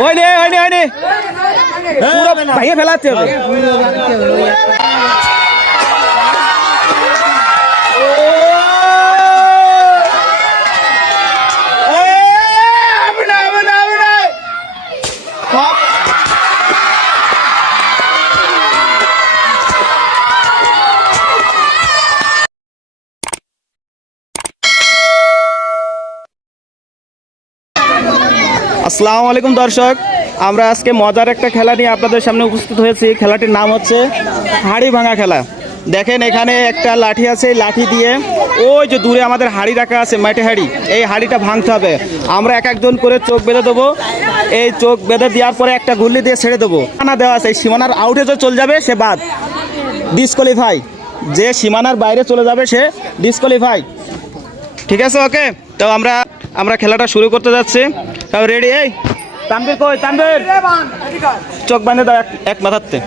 হয়নি ওই নে পুরো ভেঙে ফেলাচ্ছে। হবে আসসালামু আলাইকুম দর্শক। আমরা আজকে মজার একটা খেলা নিয়ে আপনাদের সামনে উপস্থিত হয়েছি। খেলাটির নাম হচ্ছে হাড়ি ভাঙা খেলা। দেখেন এখানে একটা লাঠি আছে লাঠি দিয়ে ওই যে দূরে আমাদের হাড়ি রাখা আছে মাটি হাড়ি। এই হাড়িটা ভাঙতে হবে। আমরা এক একজন করে চোখ বেঁধে দেবো। এই চোখ বেঁধে দেওয়ার পরে একটা গুল্লি দিয়ে ছেড়ে দেবো। সীমানা দেওয়া আছে সীমানার আউটে যে চলে যাবে, সে বাদ। ডিসকোয়ালিফাই যে সীমানার বাইরে চলে যাবে, সে ডিসকোয়ালিফাই ঠিক আছে ওকে তো আমরা আমরা খেলাটা শুরু করতে যাচ্ছি। তাও রেডি এই? তানবীর কই? তানবীর চোখ বাঁধে দাও এক মাথাতে।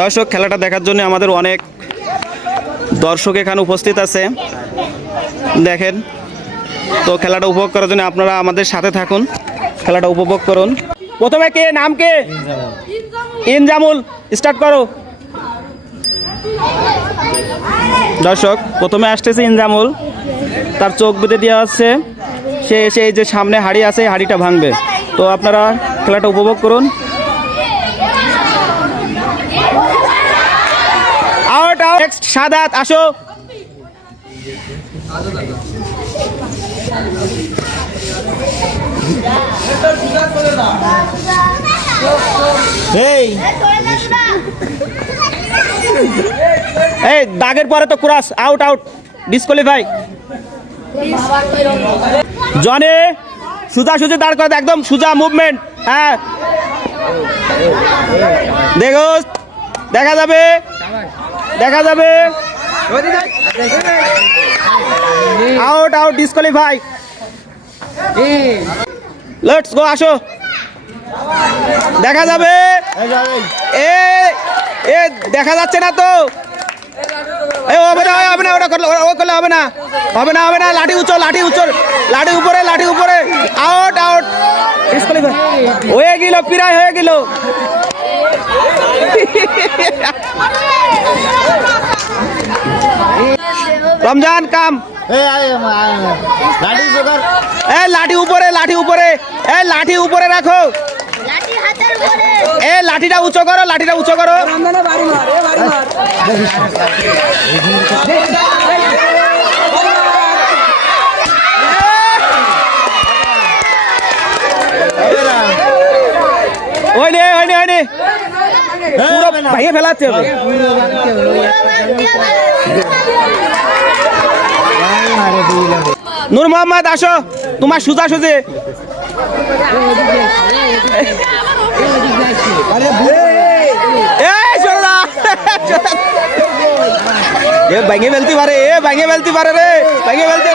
দর্শক, খেলাটা দেখার জন্য আমাদের অনেক দর্শক এখানে উপস্থিত আছে। দেখেন, তো খেলাটা উপভোগ করার জন্য আপনারা আমাদের সাথে থাকুন। খেলাটা উপভোগ করুন। প্রথমে কে? নাম কে? ইনজামুল। স্টার্ট করো। দর্শক প্রথমে আসতেছে ইনজামুল। তার চোখ বেঁধে দেওয়া হচ্ছে সে এসে এই যে সামনে হাড়ি আছে হাড়িটা ভাঙবে। তো আপনারা খেলাটা উপভোগ করুন। আউট আউট নেক্সট সাদাত আসো। এই। এই দাগের পরে তো ক্রাস আউট আউট ডিসকোয়ালিফাই জনে সুজা সুজি দাঁড় করে একদম সুজা মুভমেন্ট হ্যাঁ। দেখো দেখা যাবে দেখা যাবে। Out out disqualify let's go আসো। দেখা যাবে। এ এ দেখা যাচ্ছে না তো। হবে না হবে না ওটা করলে ও করলে হবে না। হবে না হবে না লাঠি উঁচো লাঠি উঁচো লাঠি উপরে লাঠি উপরে। আউট আউট হয়ে গেল প্রায় হয়ে গেল। রমজান কাম। লাঠি উপরে লাঠি উপরে। এ লাঠি উপরে রাখো। এ, লাঠিটা উঁচু করো, লাঠিটা উঁচু করো। ভাইয়ে ফেলাচ্ছে হবে নূর মোহাম্মদ, আসো। তোমার সুজা সুজে এই শোনা এ, ভাঙে ফেলতে পারে, এ, ভাঙে ফেলতে পারে রে, ভাঙে ফেলতে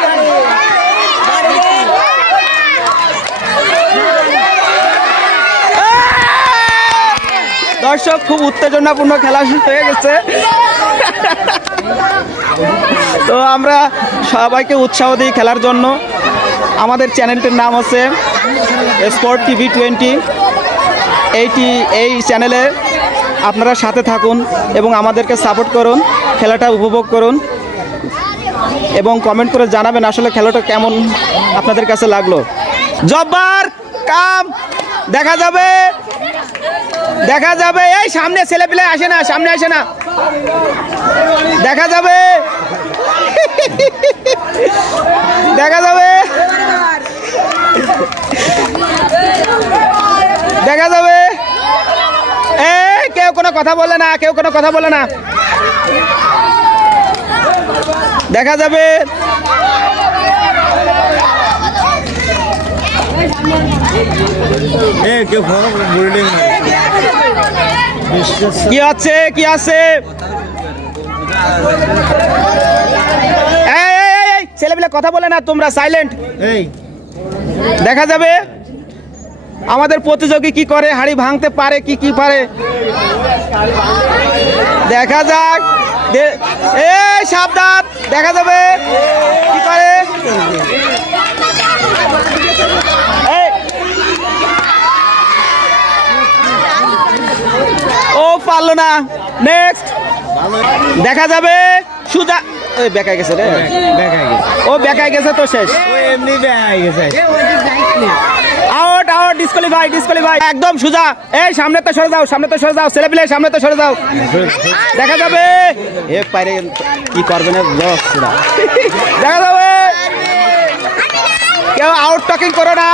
দর্শক, খুব উত্তেজনাপূর্ণ খেলা শুরু হয়ে গেছে। তো আমরা সবাইকে উৎসাহ দিই খেলার জন্য। আমাদের চ্যানেলটির নাম হচ্ছে স্পোর্ট টিভি টোয়েন্টি। এইটি, এই চ্যানেলে আপনারা সাথে থাকুন এবং আমাদেরকে সাপোর্ট করুন, খেলাটা উপভোগ করুন এবং কমেন্ট করে জানাবেন আসলে খেলাটা কেমন আপনাদের কাছে লাগল। জব্বার কাম, দেখা যাবে দেখা যাবে, এই সামনে ছেলে পেলে আসে না, সামনে আসে না। দেখা যাবে দেখা যাবে দেখা যাবে। কোনো কথা বলে না কেউ কোনো কথা বলে না। দেখা যাবে। কি আছে কি আছে? ছেলেপিলে কথা বলে না তোমরা সাইলেন্ট দেখা যাবে। আমাদের প্রতিযোগী কি করে? হাড়ি ভাঙতে পারে কি কি পারে? দেখা যাক। এই সাবধান। দেখা যাবে। কি করে? ও পারল না। নেক্সট দেখা যাবে। সুজা এই বেকায় গেছে রে। ও বেকায় গেছে তো শেষ। আউট আউট ডিসকোয়ালিফাই ডিসকোয়ালিফাই একদম সুজা। এই সামনে তো সরে যাও সামনে তো সরে যাও ছেলে পিলে সামনে তো সরে যাও। দেখা যাবে। এ পাইরে কি করবে না দেখা যাবে। কেউ আউট টকিং করো না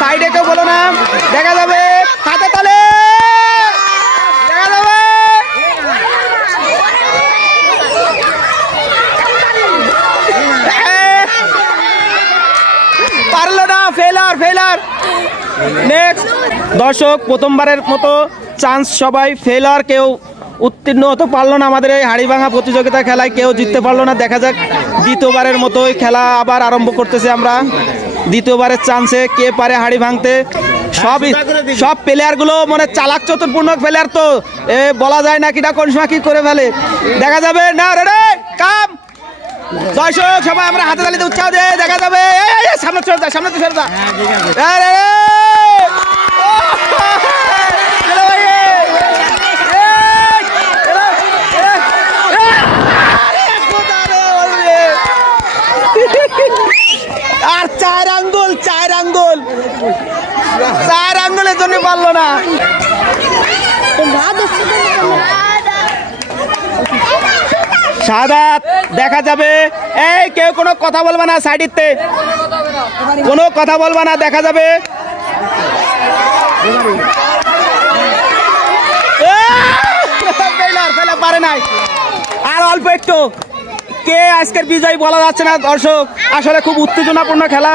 সাইডে কেউ বলো না। দেখা যাবে। হাতে তালে। দেখা যাবে। পারল না ফেলার ফেলার নেক্সট দর্শক প্রথমবারের মতো চান্স সবাই ফেলার কেউ উত্তীর্ণ হতে পারল না আমাদের এই হাড়িভাঙা প্রতিযোগিতা খেলায় কেউ জিততে পারল না। দেখা যাক দ্বিতীয়বারের মতো খেলা আবার আরম্ভ করতেছি আমরা। দ্বিতীয়বারের চান্সে কে পারে হাড়ি ভাঙতে? সবই সব প্লেয়ারগুলো মানে চালাক চতুর্পূর্ণ প্লেয়ার তো। এ বলা যায় না কিটা কোন সময় কি করে ফেলে। দেখা যাবে না রে কাম দর্শক সবাই আমরা হাতে তালিতে উৎসাহ দিয়ে দেখা যাবে। সামনে চলে যা সামনে চলে যা এই, রে, রে। ও, চলো ভাই, এই। এই, চলো, এই, এই। আরে, কোথা রে, ওরে। আর চার আঙ্গুল চার আঙ্গুল। চার আঙ্গুলের জন্য পারল না। সাদাত দেখা যাবে। এই, কেউ কোনো কথা বলবে না সাইডিতে কোনো কথা বলবে না, দেখা যাবে। পারে নাই। আর অল্প একটু। কে আজকের বিজয়ী বলা যাচ্ছে না দর্শক? আসলে খুব উত্তেজনাপূর্ণ খেলা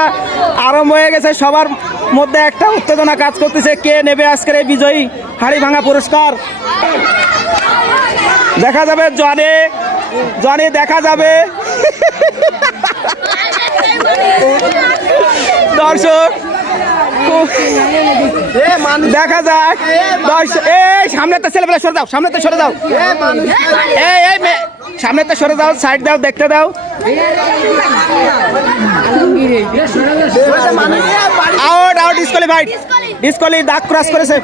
আরম্ভ হয়ে গেছে। সবার মধ্যে একটা উত্তেজনা কাজ করতেছে কে নেবে আজকের এই বিজয়ী হাড়ি ভাঙা পুরস্কার। দেখা যাবে জনে। জনে দেখা যাবে। দর্শক দেখা যাক। দর্শক এই সামনে তো ছেলেবেলা সরে দাও সামনে তো সরে দাও এই এই সামনে তো সরে দাও সাইড দাও, দেখতে দাও। আউট আউট ডিসকোয়ালিফাইড ডিসকোয়ালি দাগ ক্রস করেছে।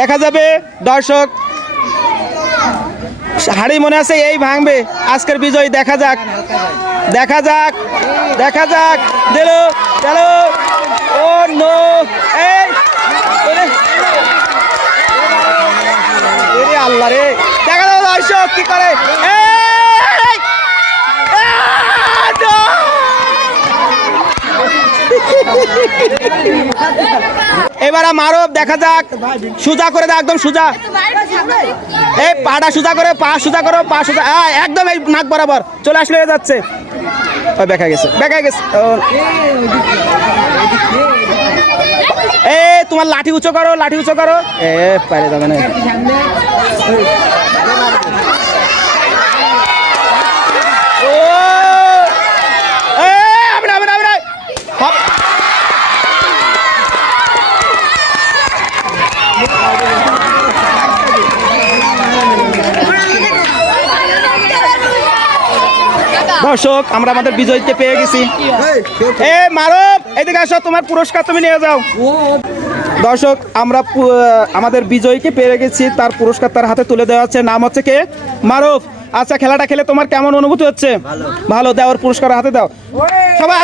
দেখা যাবে, দর্শক। হাড়ি মনে আছে, এই ভাঙবে। আজকের বিজয়, দেখা যাক। দেখা যাক দেখা যাক। দিল দিল ও নো এই আল্লাহ রে। দেখা যাবে কি করে! এবার মারব দেখা যাক। সুজা করে দাও, একদম সুজা। এই পাটা সুজা করে, পা সুজা করো, পা সুজা একদম এই নাক বরাবর। চলে আসলে যাচ্ছে। দেখা গেছে দেখা গেছে। এ তোমার লাঠি উঁচু করো, লাঠি উঁচু করো। এ, পারে যাবে না ও এ আমরা আমরা আমরা হপ দর্শক আমরা আমাদের বিজয়ীকে পেয়ে গেছি। এ মারব এদিকে আসো তোমার পুরস্কার তুমি নিয়ে যাও। দর্শক আমরা আমাদের বিজয়ীকে পেয়ে গেছি তার পুরস্কার তার হাতে তুলে দেওয়া হচ্ছে নাম হচ্ছে কে? মারুফ। আচ্ছা খেলাটা খেলে তোমার কেমন অনুভূতি হচ্ছে? ভালো। দাও ওর পুরস্কার হাতে দাও। সবাই